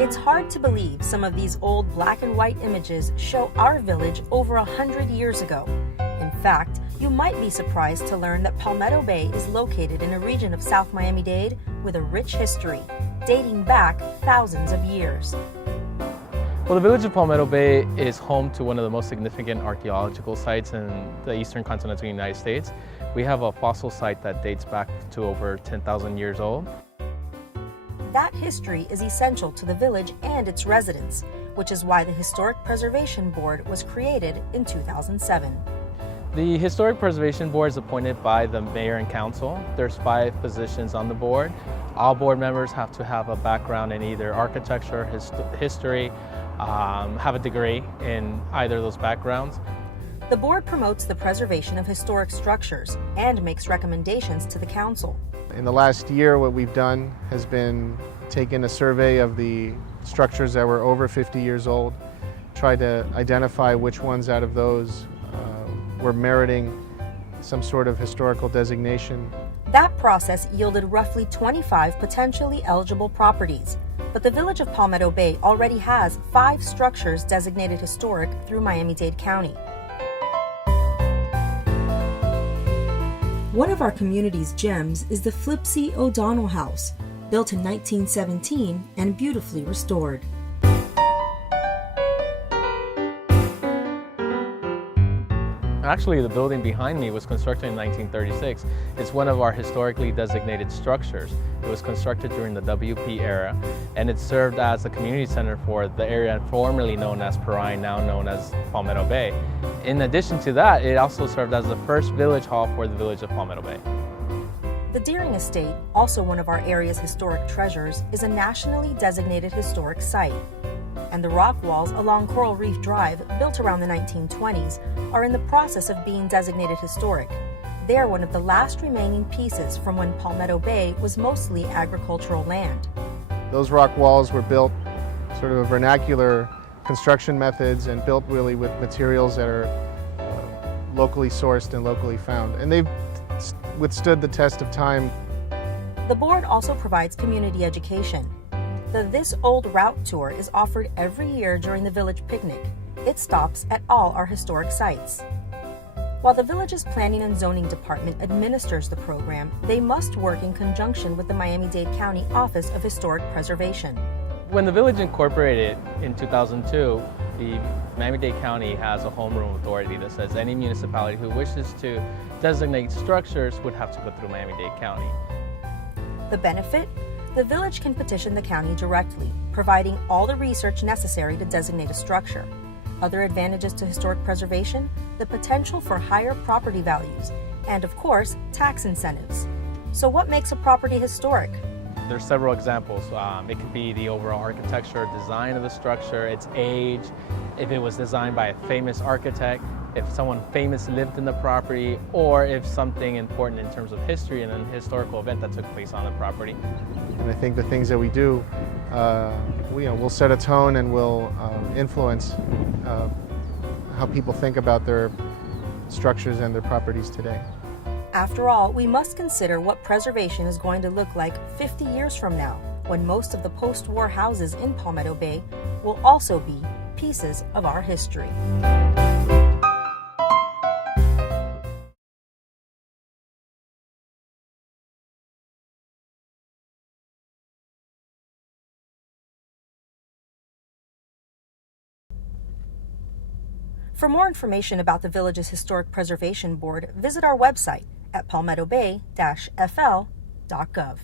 It's hard to believe some of these old black and white images show our village over 100 years ago. In fact, you might be surprised to learn that Palmetto Bay is located in a region of South Miami-Dade with a rich history, dating back thousands of years. Well, the village of Palmetto Bay is home to one of the most significant archaeological sites in the eastern continental United States. We have a fossil site that dates back to over 10,000 years old. That history is essential to the village and its residents, which is why the Historic Preservation Board was created in 2007. The Historic Preservation Board is appointed by the mayor and council. There's 5 positions on the board. All board members have to have a background in either architecture, history, have a degree in either of those backgrounds. The board promotes the preservation of historic structures and makes recommendations to the council. In the last year, what we've done has been taken a survey of the structures that were over 50 years old, tried to identify which ones out of those were meriting some sort of historical designation. That process yielded roughly 25 potentially eligible properties, but the Village of Palmetto Bay already has 5 structures designated historic through Miami-Dade County. One of our community's gems is the Flipsy O'Donnell House, built in 1917 and beautifully restored. Actually, the building behind me was constructed in 1936. It's one of our historically designated structures. It was constructed during the WBAY era, and it served as a community center for the area formerly known as Perrine, now known as Palmetto Bay. In addition to that, it also served as the first village hall for the village of Palmetto Bay. The Deering Estate, also one of our area's historic treasures, is a nationally designated historic site. And the rock walls along Coral Reef Drive, built around the 1920s, are in the process of being designated historic. They are one of the last remaining pieces from when Palmetto Bay was mostly agricultural land. Those rock walls were built sort of vernacular construction methods and built really with materials that are locally sourced and locally found. And they've withstood the test of time. The board also provides community education. The This Old Route Tour is offered every year during the Village Picnic. It stops at all our historic sites. While the Village's Planning and Zoning Department administers the program, they must work in conjunction with the Miami-Dade County Office of Historic Preservation. When the village incorporated in 2002, the Miami-Dade County has a homeroom authority that says any municipality who wishes to designate structures would have to go through Miami-Dade County. The benefit? The village can petition the county directly, providing all the research necessary to designate a structure. Other advantages to historic preservation? The potential for higher property values, and of course, tax incentives. So what makes a property historic? There's several examples. It could be the overall architecture, design of the structure, its age, if it was designed by a famous architect, if someone famous lived in the property, or if something important in terms of history and an historical event that took place on the property. And I think the things that we do, will set a tone and will influence how people think about their structures and their properties today. After all, we must consider what preservation is going to look like 50 years from now, when most of the post-war houses in Palmetto Bay will also be pieces of our history. For more information about the Village's Historic Preservation Board, visit our website at palmettobay-fl.gov.